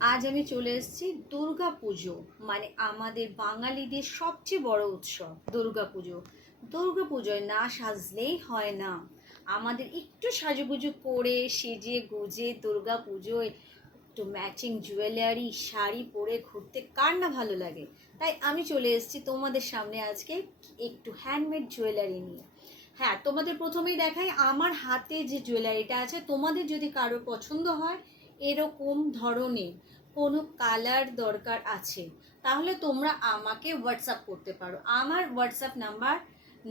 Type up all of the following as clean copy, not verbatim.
আজ আমি চলে এসেছি দুর্গা পুজো, মানে আমাদের বাঙালিদের সবচেয়ে বড় উৎসব দুর্গা পুজো। দুর্গা পুজোয় না সাজলেই হয় না। আমাদের একটু সাজুগুজু করে সেজে গুজে দুর্গা পুজোয় একটু ম্যাচিং জুয়েলারি শাড়ি পরে ঘুরতে কার না ভালো লাগে। তাই আমি চলে এসেছি তোমাদের সামনে আজকে একটু হ্যান্ডমেড জুয়েলারি নিয়ে। হ্যাঁ, তোমাদের প্রথমেই দেখাই আমার হাতে যে জুয়েলারিটা আছে। তোমাদের যদি কারো পছন্দ হয় এরকম ধরনের কোনো কালার দরকার আছে, তাহলে তোমরা আমাকে হোয়াটসঅ্যাপ করতে পারো। আমার হোয়াটসঅ্যাপ নাম্বার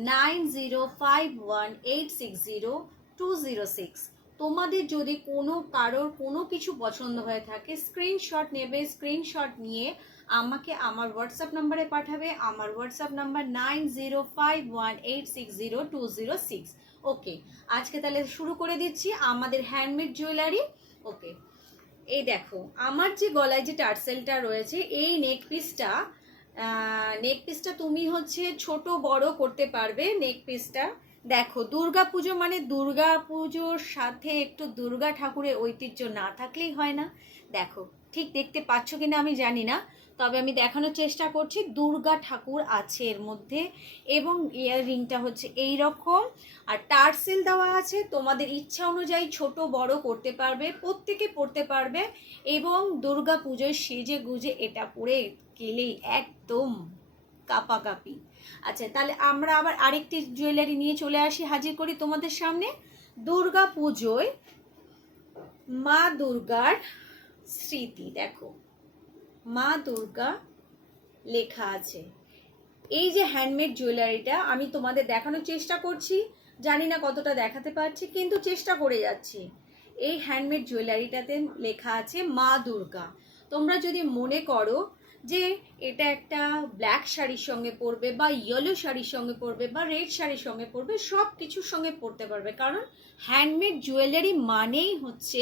9051860206। তোমাদের যদি কারোর কোনো কিছু পছন্দ হয়ে থাকে স্ক্রিনশট নেবে, স্ক্রিনশট নিয়ে আমাকে আমার হোয়াটসঅ্যাপ নাম্বারে পাঠাবে। আমার হোয়াটসঅ্যাপ নাম্বার 9051860206। ওকে, আজকে তাহলে শুরু করে দিচ্ছি আমাদের হ্যান্ডমেড জুয়েলারি। ওকে, এই দেখো আমার যে গলায় যে টার্সেলটা রয়েছে, এই নেক পিসটা তুমি হচ্ছে ছোট বড় করতে পারবে। নেক পিসটা দেখো, দুর্গা পুজো মানে দুর্গা পুজোর সাথে একটু দুর্গা ঠাকুরের ঐতিহ্য না থাকলেই হয় না। দেখো ঠিক দেখতে পাচ্ছ কিনা আমি জানি না, তবে আমি দেখানোর চেষ্টা করছি দুর্গা ঠাকুর আছে এর মধ্যে। এবং ইয়াররিংটা হচ্ছে এই রকম, আর টার্সেল দেওয়া আছে। তোমাদের ইচ্ছা অনুযায়ী ছোট বড় করতে পারবে, প্রত্যেকে পড়তে পারবে। এবং দুর্গা পুজোয় সেজে গুজে এটা পরে গেলেই একদম কাপাকাপি। আচ্ছা, তাহলে আমরা আবার আরেকটি জুয়েলারি নিয়ে চলে আসি, হাজির করি তোমাদের সামনে। দুর্গা পুজোয় মা দুর্গার স্মৃতি, দেখো মা দুর্গা লেখা আছে। এই যে হ্যান্ডমেড জুয়েলারিটা আমি তোমাদের দেখানোর চেষ্টা করছি, জানি না কতটা দেখাতে পারছি, কিন্তু চেষ্টা করে যাচ্ছি। এই হ্যান্ডমেড জুয়েলারিটাতে লেখা আছে মা দুর্গা। তোমরা যদি মনে করো যে এটা একটা ব্ল্যাক শাড়ির সঙ্গে পরবে, বা ইয়েলো শাড়ির সঙ্গে পরবে, বা রেড শাড়ির সঙ্গে পরবে, সব কিছুর সঙ্গে পরতে পারবে। কারণ হ্যান্ডমেড জুয়েলারি মানেই হচ্ছে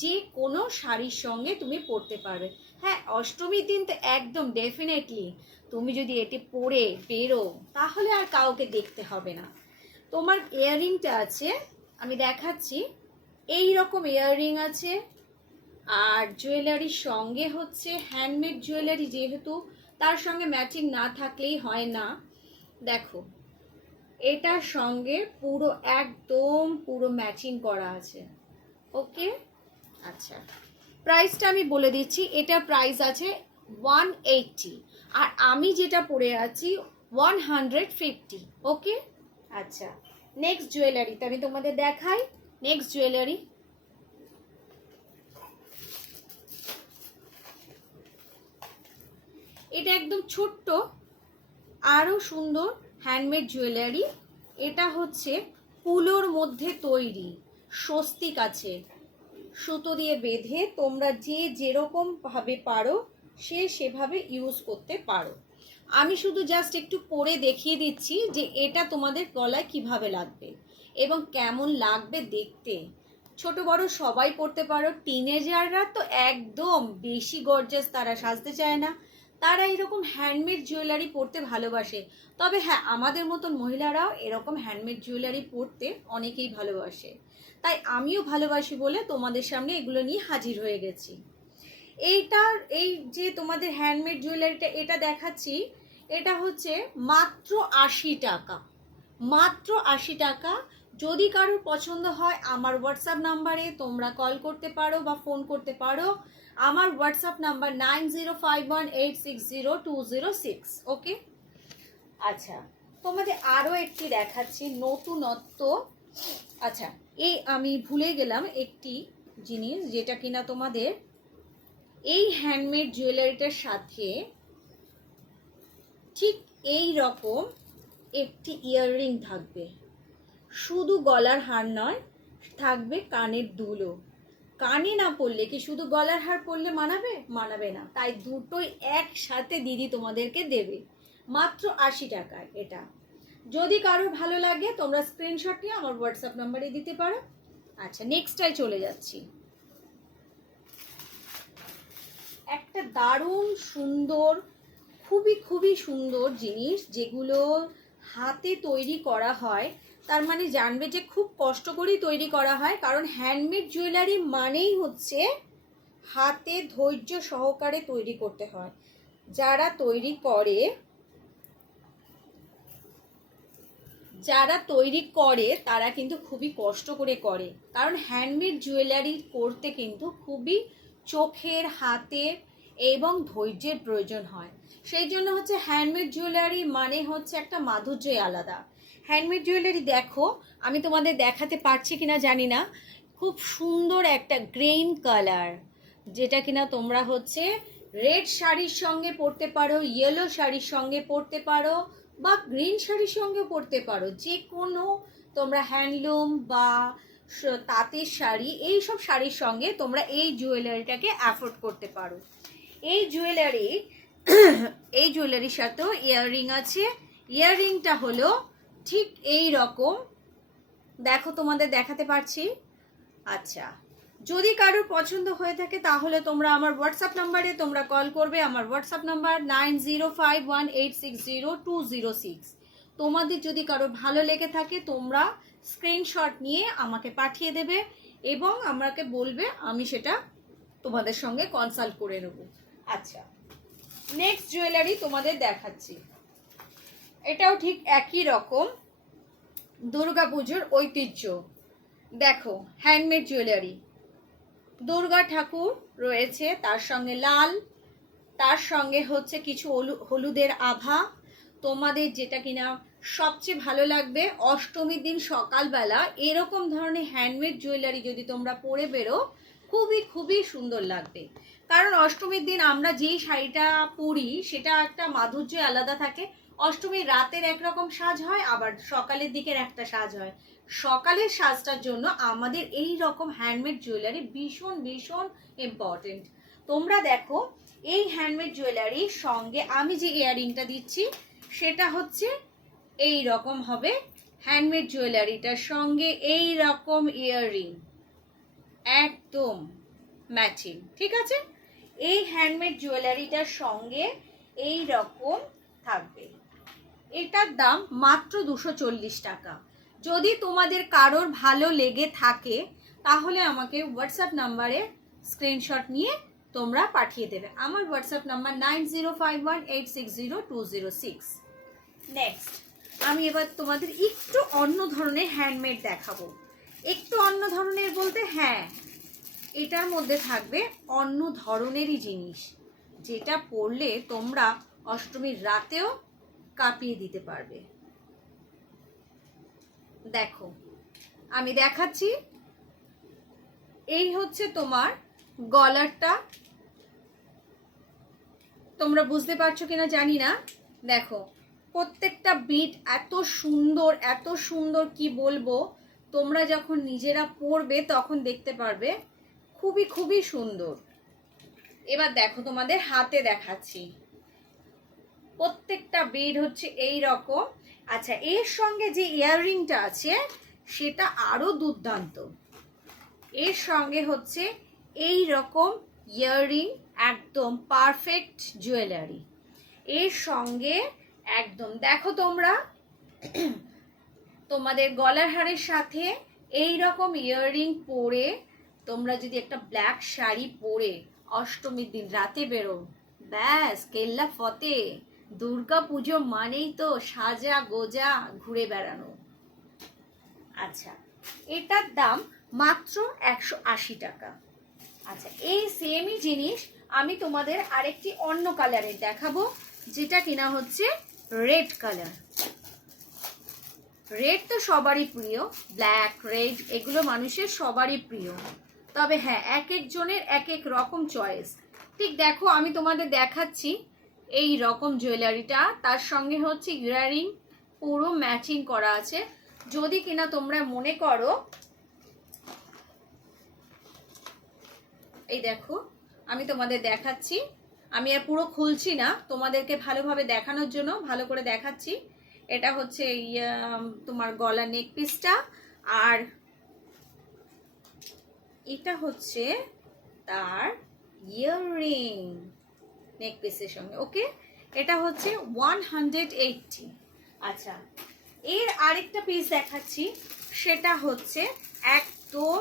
যে কোনো শাড়ির সঙ্গে তুমি পরতে পারবে। হ্যাঁ, অষ্টমীর দিন তো একদম ডেফিনেটলি তুমি যদি এটি পরে বেরো তাহলে আর কাউকে দেখতে হবে না। তোমার ইয়াররিংটা আছে, আমি দেখাচ্ছি। এই রকম ইয়াররিং আছে। আর জুয়েলারির সঙ্গে হচ্ছে হ্যান্ডমেড জুয়েলারি, যেহেতু তার সঙ্গে ম্যাচিং না থাকলেই হয় না। দেখো এটার সঙ্গে পুরো ম্যাচিং করা আছে। ওকে, আচ্ছা প্রাইসটা আমি বলে দিচ্ছি। এটার প্রাইস আছে 180, আর আমি যেটা পরে আছি 150। ওকে, আচ্ছা নেক্সট জুয়েলারিতে আমি তোমাদের দেখাই। নেক্সট জুয়েলারি, এটা একদম ছোট্ট আরও সুন্দর হ্যান্ডমেড জুয়েলারি। এটা হচ্ছে কুলোর মধ্যে তৈরি, স্বস্তিক আছে, সুতো দিয়ে বেঁধে তোমরা যে যেরকম ভাবে পারো সেভাবে ইউজ করতে পারো। আমি শুধু জাস্ট একটু পরে দেখিয়ে দিচ্ছি যে এটা তোমাদের গলায় কিভাবে লাগবে এবং কেমন লাগবে দেখতে। ছোট বড় সবাই পরতে পারো। টিনেজাররা তো একদম বেশি গর্জাস, তারা সাজতে চায় না, তারা এরকম হ্যান্ডমেড জুয়েলারি পরতে ভালোবাসে। তবে হ্যাঁ, আমাদের মতন মহিলারাও এরকম হ্যান্ডমেড জুয়েলারি পরতে অনেকেই ভালোবাসে। তাই আমিও ভালোবাসি বলে তোমাদের সামনে এগুলো নিয়ে হাজির হয়ে গেছি। এই যে তোমাদের হ্যান্ডমেড জুয়েলারিটা এটা দেখাচ্ছি, এটা হচ্ছে মাত্র 80 টাকা। মাত্র 80 টাকা। যদি কারোর পছন্দ হয় আমার হোয়াটসঅ্যাপ নাম্বারে তোমরা কল করতে পারো বা ফোন করতে পারো। আমার হোয়াটসঅ্যাপ নাম্বার 9051860206। ওকে, আচ্ছা তোমাদের আরও একটি দেখাচ্ছি নতুনত্ব। আচ্ছা, এই আমি ভুলে গেলাম একটি জিনিস, যেটা কিনা তোমাদের এই হ্যান্ডমেড জুয়েলারিটার সাথে ঠিক এই রকম একটি ইয়াররিং থাকবে। শুধু গলার হার নয়, থাকবে কানের দুলও। কানে না পরলে কি শুধু গলার হার পরলে মানাবে না, তাই দুটোই একসাথে দিদি তোমাদেরকে দেবে মাত্র 80 টাকায়। এটা যদি কারোর ভালো লাগে তোমরা স্ক্রিনশট নিয়ে আমার হোয়াটসঅ্যাপ নাম্বারে দিতে পারো। আচ্ছা, নেক্সটটাই চলে যাচ্ছি। একটা দারুণ সুন্দর, খুবই সুন্দর জিনিস, যেগুলো হাতে তৈরি করা হয়, তার মানে জানবে যে খুব কষ্ট করেই তৈরি করা হয়। কারণ হ্যান্ডমেড জুয়েলারি মানেই হচ্ছে হাতে ধৈর্য সহকারে তৈরি করতে হয়। যারা তৈরি করে তারা কিন্তু খুবই কষ্ট করে করে, কারণ হ্যান্ডমেড জুয়েলারি করতে কিন্তু খুবই চোখের, হাতের এবং ধৈর্যের প্রয়োজন হয়। সেই জন্য হচ্ছে হ্যান্ডমেড জুয়েলারি মানে হচ্ছে একটা মাধুর্যই আলাদা। হ্যান্ডমেড জুয়েলারি দেখো, আমি তোমাদের দেখাতে পারছি কিনা জানি না, খুব সুন্দর একটা গ্রেইন কালার, যেটা কিনা তোমরা হচ্ছে রেড শাড়ির সঙ্গে পরতে পারো, ইয়েলো শাড়ির সঙ্গে পরতে পারো, বা গ্রিন শাড়ির সঙ্গে পরতে পারো। যে কোনো তোমরা হ্যান্ডলুম বা তাঁতের শাড়ি, এই সব শাড়ির সঙ্গে তোমরা এই জুয়েলারিটাকে অ্যাফোর্ড করতে পারো। এই জুয়েলারির সাথেও ইয়াররিং আছে। ইয়াররিংটা হলো ঠিক এই রকম, দেখো তোমাদের দেখাতে পারছি। আচ্ছা, যদি কারোর পছন্দ হয়ে থাকে তাহলে তোমরা আমার হোয়াটসঅ্যাপ নাম্বারে তোমরা কল করবে। আমার হোয়াটসঅ্যাপ নাম্বার 9051860206। তোমাদের যদি কারোর ভালো লেগে থাকে তোমরা স্ক্রিনশট নিয়ে আমাকে পাঠিয়ে দেবে এবং আমাকে বলবে, আমি সেটা তোমাদের সঙ্গে কনসাল্ট করে নেব। আচ্ছা, নেক্সট জুয়েলারি তোমাদের দেখাচ্ছি। এটাও ঠিক একই রকম, দুর্গাপুজোর ঐতিহ্য। দেখো, হ্যান্ডমেড জুয়েলারি, দুর্গা ঠাকুর রয়েছে, তার সঙ্গে লাল, তার সঙ্গে হচ্ছে কিছু হলুদের আভা। তোমাদের যেটা কিনা সবচেয়ে ভালো লাগবে, অষ্টমীর দিন সকালবেলা এরকম ধরনের হ্যান্ডমেড জুয়েলারি যদি তোমরা পরে বেরো, খুবই খুবই সুন্দর লাগবে। কারণ অষ্টমীর দিন আমরা যেই শাড়িটা পরি সেটা একটা মাধুর্য আলাদা থাকে। অষ্টমীর রাতের একরকম সাজ হয়, আবার সকালের দিকের একটা সাজ হয়। সকালের সাজটার জন্য আমাদের এই রকম হ্যান্ডমেড জুয়েলারি ভীষণ ভীষণ ইম্পর্টেন্ট। তোমরা দেখো, এই হ্যান্ডমেড জুয়েলারির সঙ্গে আমি যে ইয়াররিংটা দিচ্ছি সেটা হচ্ছে এই রকম হবে। হ্যান্ডমেড জুয়েলারিটার সঙ্গে এই রকম ইয়াররিং, একদম ম্যাচিং, ঠিক আছে? এই হ্যান্ডমেড জুয়েলারিটার সঙ্গে এই রকম থাকবে। এটার দাম মাত্র 240 টাকা। যদি তোমাদের কারোর ভালো লেগে থাকে তাহলে আমাকে হোয়াটসঅ্যাপ নাম্বারে স্ক্রিনশট নিয়ে তোমরা পাঠিয়ে দেবে। আমার হোয়াটসঅ্যাপ নাম্বার 9051860206। নেক্সট, আমি এবার তোমাদের একটু অন্য ধরনের হ্যান্ডমেড দেখাবো। একটু অন্য ধরনের বলতে, হ্যাঁ, এটার মধ্যে থাকবে অন্য ধরনেরই জিনিস, যেটা পরলে তোমরা অষ্টমীর রাতেও কাঁপিয়ে দিতে পারবে। দেখো, আমি দেখাচ্ছি। এই হচ্ছে তোমার গলারটা, তোমরা বুঝতে পারছো কিনা জানি না। দেখো, প্রত্যেকটা বিট এত সুন্দর, এত সুন্দর, কি বলবো, তোমরা যখন নিজেরা পরবে তখন দেখতে পারবে, খুবই খুবই সুন্দর। এবার দেখো, তোমাদের হাতে দেখাচ্ছি। প্রত্যেকটা বিড হচ্ছে এই রকম। আচ্ছা, এর সঙ্গে যে ইয়াররিংটা আছে সেটা আরো দুর্দান্ত। এর সঙ্গে হচ্ছে এই রকম ইয়াররিং, একদম পারফেক্ট জুয়েলারি। এর সঙ্গে একদম দেখো, তোমরা তোমাদের গলার হারের সাথে এই রকম ইয়াররিং পরে তোমরা যদি একটা ব্ল্যাক শাড়ি পরে অষ্টমীর দিন রাতে বেরো, ব্যাস কেল্লা ফতে। দুর্গা পুজো মানেই তো সাজা গোজা, ঘুরে বেড়ানো। আচ্ছা, এটার দাম মাত্র 180 টাকা। আচ্ছা, এই সেমই জিনিস আমি তোমাদের আরেকটি অন্য কালারের দেখাবো, যেটা কিনা হচ্ছে রেড কালার। রেড তো সবারই প্রিয়, ব্ল্যাক, রেড এগুলো মানুষের সবারই প্রিয়। তবে হ্যাঁ, এক একজনের এক এক রকম চয়েস। ঠিক দেখো, আমি তোমাদের দেখাচ্ছি এই রকম জুয়েলারিটা, তার সঙ্গে হচ্ছে ইয়াররিং পুরো ম্যাচিং করা আছে। যদি কিনা তোমরা মনে করো, এই দেখো, আমি তোমাদের দেখাচ্ছি। আমি আর পুরো খুলছি না, তোমাদেরকে ভালোভাবে দেখানোর জন্য ভালো করে দেখাচ্ছি। এটা হচ্ছে তোমার গলা নেক পিসটা, আর এটা হচ্ছে তার ইয়াররিং নেক পিসের সঙ্গে। ওকে, এটা হচ্ছে 180। আচ্ছা, এর আরেকটা পিস দেখাচ্ছি, সেটা হচ্ছে একদম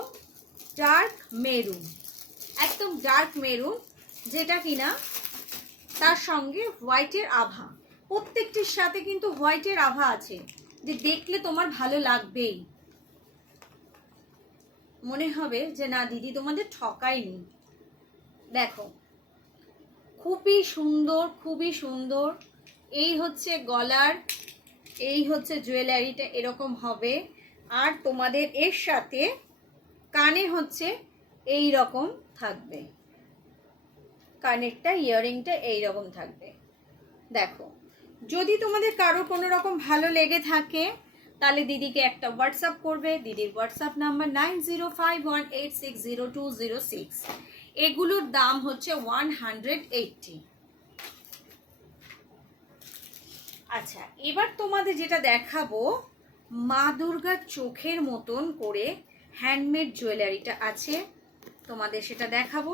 ডার্ক মেরুন, একদম ডার্ক মেরুন, যেটা কিনা তার সঙ্গে হোয়াইটের আভা। প্রত্যেকটির সাথে কিন্তু হোয়াইটের আভা আছে, যে দেখলে তোমার ভালো লাগবেই, মনে হবে যে না দিদি তোমাদের ঠকায়নি। দেখো খুবই সুন্দর, খুবই সুন্দর। এই হচ্ছে গলার, এই হচ্ছে জুয়েলারিটা এরকম হবে। আর তোমাদের এর সাথে কানে হচ্ছে এই রকম থাকবে, কানেরটা ইয়াররিংটা এই রকম থাকবে। দেখো যদি তোমাদের কারো কোনো রকম ভালো লেগে থাকে তাহলে দিদিকে একটা হোয়াটসঅ্যাপ করবে। দিদির হোয়াটসঅ্যাপ নাম্বার 9051860206। এগুলোর দাম হচ্ছে 180। আচ্ছা, এবার তোমাদের যেটা দেখাবো, মা দুর্গার চোখের মতন করে হ্যান্ডমেড জুয়েলারিটা আছে, তোমাদের সেটা দেখাবো।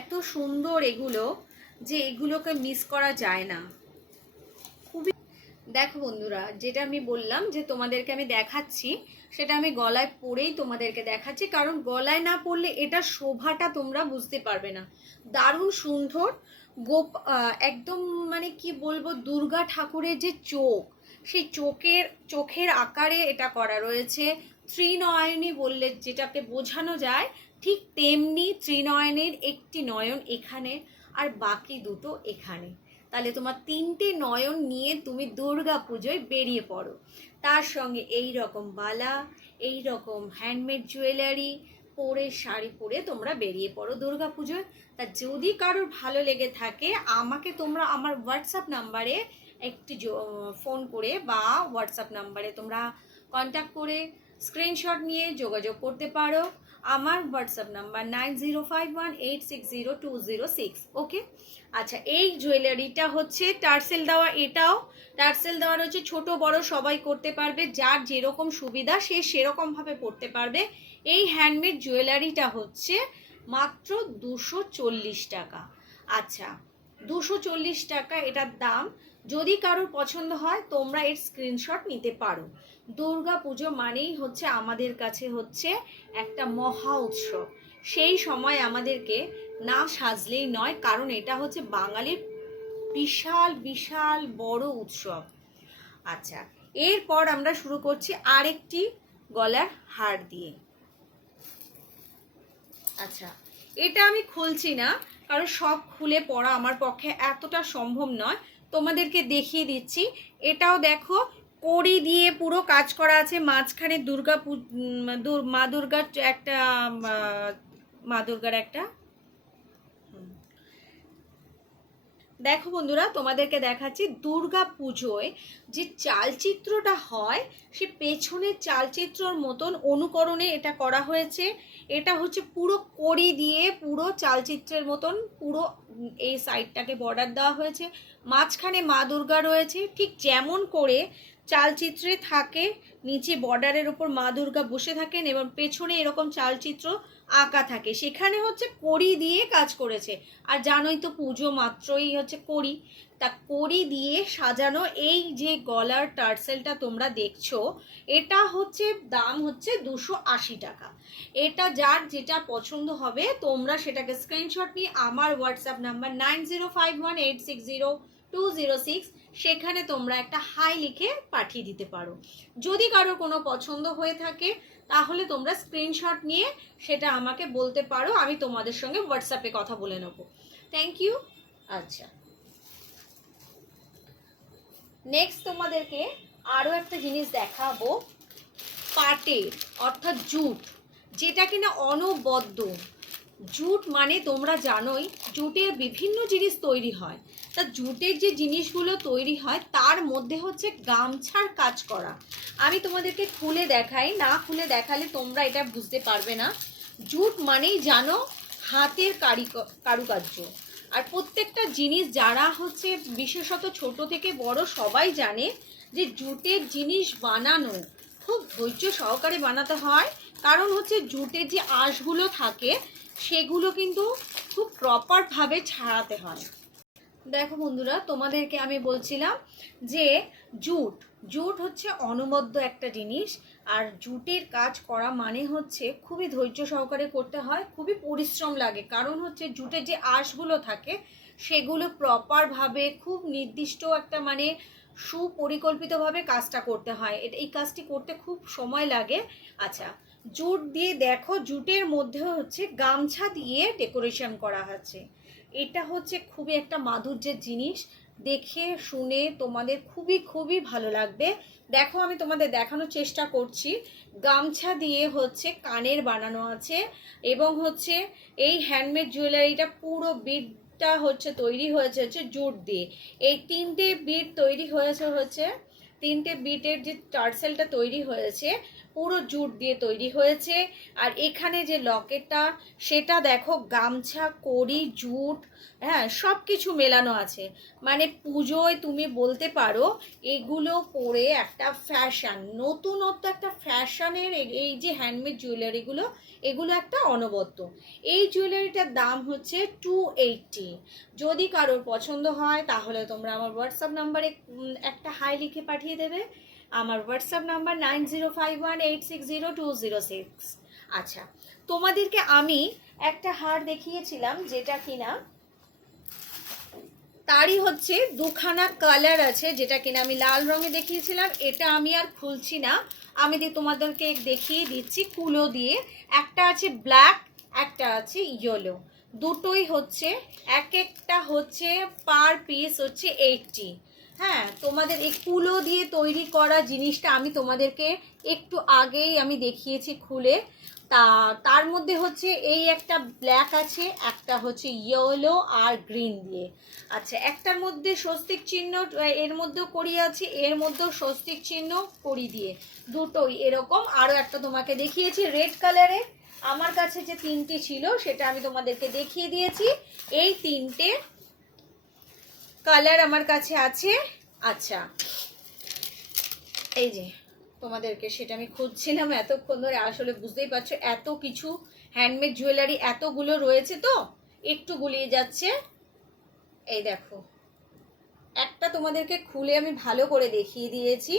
এত সুন্দর এগুলো যে এগুলোকে মিস করা যায় না। খুবই দেখো বন্ধুরা, যেটা আমি বললাম যে তোমাদেরকে আমি দেখাচ্ছি, সেটা আমি গলায় পরেই তোমাদেরকে দেখাচ্ছি, কারণ গলায় না পরলে এটা শোভাটা তোমরা বুঝতে পারবে না। দারুণ সুন্দর একদম মানে কি বলবো, দুর্গা ঠাকুরের যে চোখ, সেই চোখের আকারে এটা করা রয়েছে। ত্রিনয়নী বললে যেটাকে বোঝানো যায়, ঠিক তেমনি ত্রিনয়নের একটি নয়ন এখানে আর বাকি দুটো এখানে। তাহলে তোমার তিনটে নয়ন নিয়ে তুমি দুর্গা পুজোয় বেরিয়ে পড়ো। তার সঙ্গে এই রকম বালা, এই রকম হ্যান্ডমেড জুয়েলারি পরে, শাড়ি পরে তোমরা বেরিয়ে পড়ো দুর্গা পুজোয়। তা যদি কারোর ভালো লেগে থাকে আমাকে তোমরা আমার হোয়াটসঅ্যাপ নাম্বারে একটু ফোন করে বা হোয়াটসঅ্যাপ নাম্বারে তোমরা কন্ট্যাক্ট করে স্ক্রিনশট নিয়ে যোগাযোগ করতে পারো। আমার হোয়াটসঅ্যাপ নাম্বার 9051860206। ওকে। আচ্ছা, এই জুয়েলারিটা হচ্ছে টার্সেল দেওয়া, এটাও টার্সেল দেওয়ার হচ্ছে, ছোট বড় সবাই করতে পারবে, যার যেরকম সুবিধা সে সেরকম ভাবে পড়তে পারবে। এই হ্যান্ডমেড জুয়েলারিটা হচ্ছে মাত্র 240 টাকা। আচ্ছা, 240 টাকা এটার দাম। যদি কারোর পছন্দ হয় তোমরা এর স্ক্রিনশট নিতে পারো। দুর্গা পুজো মানেই হচ্ছে আমাদের কাছে হচ্ছে একটা মহা উৎসব। সেই সময় আমাদেরকে না সাজলেই নয়, কারণ এটা হচ্ছে বাঙালির বিশাল বিশাল বড় উৎসব। আচ্ছা, এরপর আমরা শুরু করছি আরেকটি গলার হার দিয়ে। আচ্ছা, এটা আমি খুলছি না, কারণ সব খুলে পড়া আমার পক্ষে এতটা সম্ভব নয়, তোমাদেরকে দেখিয়ে দিচ্ছি। এটাও দেখো কড়ি দিয়ে পুরো কাজ করা আছে, মাঝখানে মা দুর্গার একটা দেখো বন্ধুরা, তোমাদেরকে দেখাচ্ছি দুর্গা পুজোয় যে চালচিত্রটা হয়, সে পেছনের চালচিত্রর মতন অনুকরণে এটা করা হয়েছে। এটা হচ্ছে পুরো কড়ি দিয়ে পুরো চালচিত্রের মতন পুরো এই সাইডটাকে বর্ডার দেওয়া হয়েছে, মাঝখানে মা দুর্গা রয়েছে ঠিক যেমন করে চালচিত্রে থাকে, নিচে বর্ডারের উপর মা দুর্গা বসে থাকেন এবং পেছনে এরকম চালচিত্র আঁকা থাকে, সেখানে হচ্ছে কড়ি দিয়ে কাজ করেছে। আর জানোই তো পুজো মাত্রই হচ্ছে কড়ি, তা কড়ি দিয়ে সাজানো এই যে গলার টার্সেলটা তোমরা দেখছো, এটা হচ্ছে দাম হচ্ছে 280 টাকা। এটা যার যেটা পছন্দ হবে তোমরা সেটাকে স্ক্রিনশট নিয়ে আমার হোয়াটসঅ্যাপ নাম্বার 9051860206 সেখানে তোমরা একটা হাই লিখে পাঠিয়ে দিতে পারো। যদি কারোর কোনো পছন্দ হয়ে থাকে তাহলে তোমরা স্ক্রিনশট নিয়ে সেটা আমাকে বলতে পারো, আমি তোমাদের সঙ্গে হোয়াটসঅ্যাপে কথা বলে নেব। Thank you. আচ্ছা, নেক্সট তোমাদেরকে আরও একটা জিনিস দেখাবো, পাটের অর্থাৎ জুট, যেটা কিনা অনবদ্য। জুট মানে তোমরা জানোই জুটের বিভিন্ন জিনিস তৈরি হয়, তা জুটের যে জিনিসগুলো তৈরি হয় তার মধ্যে হচ্ছে গামছার কাজ করা। আমি তোমাদেরকে খুলে দেখাই, না খুলে দেখালে তোমরা এটা বুঝতে পারবে না। জুট মানেই জানো হাতের কারুকার্য, আর প্রত্যেকটা জিনিস যারা হচ্ছে বিশেষত ছোট থেকে বড় সবাই জানে যে জুটের জিনিস বানানো খুব ধৈর্য সহকারে বানাতে হয়, কারণ হচ্ছে জুটের যে আঁশগুলো থাকে সেগুলো কিন্তু খুব প্রপারভাবে ছাড়াতে হয়। দেখো বন্ধুরা, তোমাদেরকে আমি বলছিলাম যে জুট হচ্ছে অনবদ্য একটা জিনিস, আর জুটের কাজ করা মানে হচ্ছে খুবই ধৈর্য সহকারে করতে হয়, খুবই পরিশ্রম লাগে। কারণ হচ্ছে জুটের যে আঁশগুলো থাকে সেগুলো প্রপারভাবে খুব নির্দিষ্ট একটা মানে সুপরিকল্পিতভাবে কাজটা করতে হয়। এই কাজটি করতে খুব সময় লাগে। আচ্ছা, জুট দিয়ে দেখো, জুটের মধ্যে হচ্ছে গামছা দিয়ে ডেকোরেশন করা আছে। এটা হচ্ছে খুবই একটা মাধুর্যের জিনিস, দেখে শুনে তোমাদের খুবই খুবই ভালো লাগবে। দেখো আমি তোমাদের দেখানোর চেষ্টা করছি। গামছা দিয়ে হচ্ছে কানের বানানো আছে, এবং হচ্ছে এই হ্যান্ডমেড জুয়েলারিটা পুরো বিটটা হচ্ছে তৈরি হয়েছে হচ্ছে জুট দিয়ে। এই তিনটে বিট তৈরি হয়েছে হচ্ছে, তিনটে বিটের যে টার্সেলটা তৈরি হয়েছে পুরো জুট দিয়ে তৈরি হয়েছে। আর এখানে যে লকেটটা সেটা দেখো গামছা, কড়ি, জুট, হ্যাঁ সব কিছু মেলানো আছে। মানে পুজোয় তুমি বলতে পারো এগুলো পরে একটা ফ্যাশন, নতুনত্ব একটা ফ্যাশনের এই যে হ্যান্ডমেড জুয়েলারিগুলো, এগুলো একটা অনবদ্য। এই জুয়েলারিটার দাম হচ্ছে 280। যদি কারোর পছন্দ হয় তাহলে তোমরা আমার হোয়াটসঅ্যাপ নাম্বারে একটা হাই লিখে পাঠিয়ে দেবে। আমার হোয়াটসঅ্যাপ নাম্বার 9051860206। আচ্ছা, তোমাদেরকে আমি একটা হার দেখিয়েছিলাম যেটা কিনা তারই হচ্ছে দুখানা কালার আছে, যেটা কিনা আমি লাল রঙে দেখিয়েছিলাম। এটা আমি আর খুলছি না, আমি তোমাদেরকে দেখিয়ে দিচ্ছি কুলো দিয়ে। একটা আছে ব্ল্যাক, একটা আছে ইয়েলো, দুটোই হচ্ছে এক একটা হচ্ছে পার পিস হচ্ছে 80। হ্যাঁ, তোমাদের এই কুলো দিয়ে তৈরি করা জিনিসটা আমি তোমাদেরকে একটু আগেই আমি দেখিয়েছি খুলে। তার মধ্যে হচ্ছে এই একটা ব্ল্যাক আছে, একটা হচ্ছে ইয়েলো আর গ্রিন দিয়ে। আচ্ছা, একটার মধ্যে স্বস্তিক চিহ্ন, এর মধ্যেও কড়ি আছে, এর মধ্যেও স্বস্তিক চিহ্ন কড়ি দিয়ে, দুটোই এরকম। আরও একটা তোমাকে দেখিয়েছি রেড কালারে। আমার কাছে যে তিনটে ছিল সেটা আমি তোমাদেরকে দেখিয়ে দিয়েছি। এই তিনটে কালার আমার কাছে আছে। আচ্ছা, এই যে তোমাদেরকে সেটা আমি খুঁজছিলাম এতক্ষণ ধরে, আসলে বুঝতেই পারছো এত কিছু হ্যান্ডমেড জুয়েলারি এতগুলো রয়েছে তো একটু গুলিয়ে যাচ্ছে। এই দেখো, একটা তোমাদেরকে খুলে আমি ভালো করে দেখিয়ে দিয়েছি।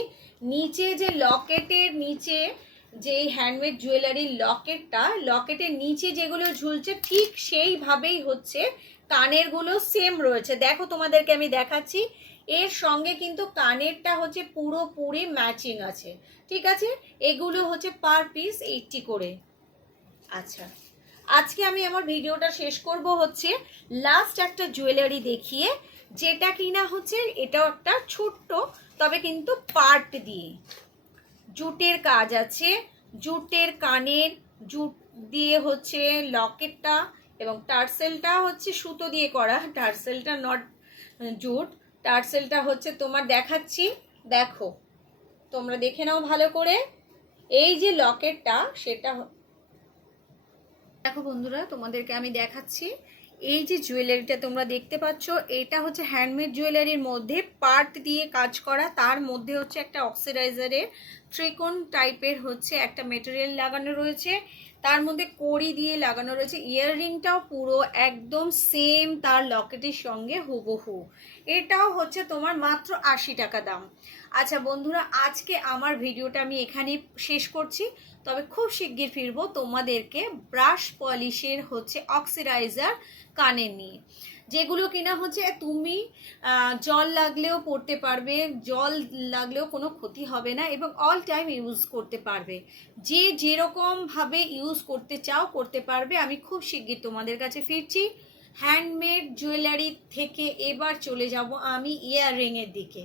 নিচে যে লকেটের নিচে যে হ্যান্ডমেড জুয়েলারির লকেটটা, লকেটের নিচে যেগুলো ঝুলছে ঠিক সেইভাবেই হচ্ছে কানেরগুলো সেম রয়েছে। দেখো তোমাদেরকে আমি দেখাচ্ছি, এর সঙ্গে কিন্তু কানেরটা হচ্ছে পুরোপুরি ম্যাচিং আছে। ঠিক আছে, এগুলো হচ্ছে পার পিস 80 করে। আচ্ছা, আজকে আমি আমার ভিডিওটা শেষ করব হচ্ছে লাস্ট একটা জুয়েলারি দেখিয়ে, যেটা কিনা হচ্ছে এটাও একটা ছোট্ট, তবে কিন্তু পার্ট দিয়ে জুটের কাজ আছে। জুটের কানের, জুট দিয়ে হচ্ছে লকেটটা, এবং টার্সেলটা হচ্ছে সুতো দিয়ে করা, টার্সেলটা নট জুট, টার্সেলটা হচ্ছে তোমার দেখাচ্ছি। দেখো, তোমরা দেখে নাও ভালো করে। এই যে লকেটটা সেটা দেখো বন্ধুরা, তোমাদেরকে আমি দেখাচ্ছি। এই যে জুয়েলারিটা তোমরা দেখতে পাচ্ছ, এটা হচ্ছে হ্যান্ডমেড জুয়েলারির মধ্যে পার্ট দিয়ে কাজ করা। তার মধ্যে হচ্ছে একটা অক্সিডাইজারের ত্রিকোণ টাইপের হচ্ছে একটা মেটেরিয়াল লাগানো রয়েছে, তার মধ্যে কড়ি দিয়ে লাগানো রয়েছে। ইয়াররিংটাও পুরো একদম সেম তার লকেটের সঙ্গে হুবহু। এটাও হচ্ছে তোমার মাত্র 80 টাকা দাম। আচ্ছা বন্ধুরা, আজকে আমার ভিডিওটা আমি এখানে শেষ করছি। তবে খুব শিগগির ফিরবো তোমাদেরকে ব্রাশ পলিশের হচ্ছে অক্সিডাইজার কানের নিয়ে, যেগুলো কিনা হচ্ছে তুমি জল লাগলেও পড়তে পারবে, জল লাগলেও কোনো ক্ষতি হবে না, এবং অল টাইম ইউজ করতে পারবে। যে যেরকমভাবে ইউজ করতে চাও করতে পারবে। আমি খুব শিগগির তোমাদের কাছে ফিরছি হ্যান্ডমেড জুয়েলারি থেকে। এবার চলে যাব আমি ইয়াররিংয়ের দিকে।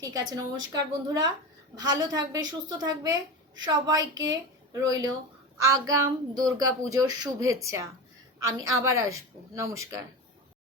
ঠিক আছে, নমস্কার বন্ধুরা, ভালো থাকবে, সুস্থ থাকবে। সবাইকে রইল আগাম দুর্গা পুজোর শুভেচ্ছা। আমি আবার আসবো। নমস্কার।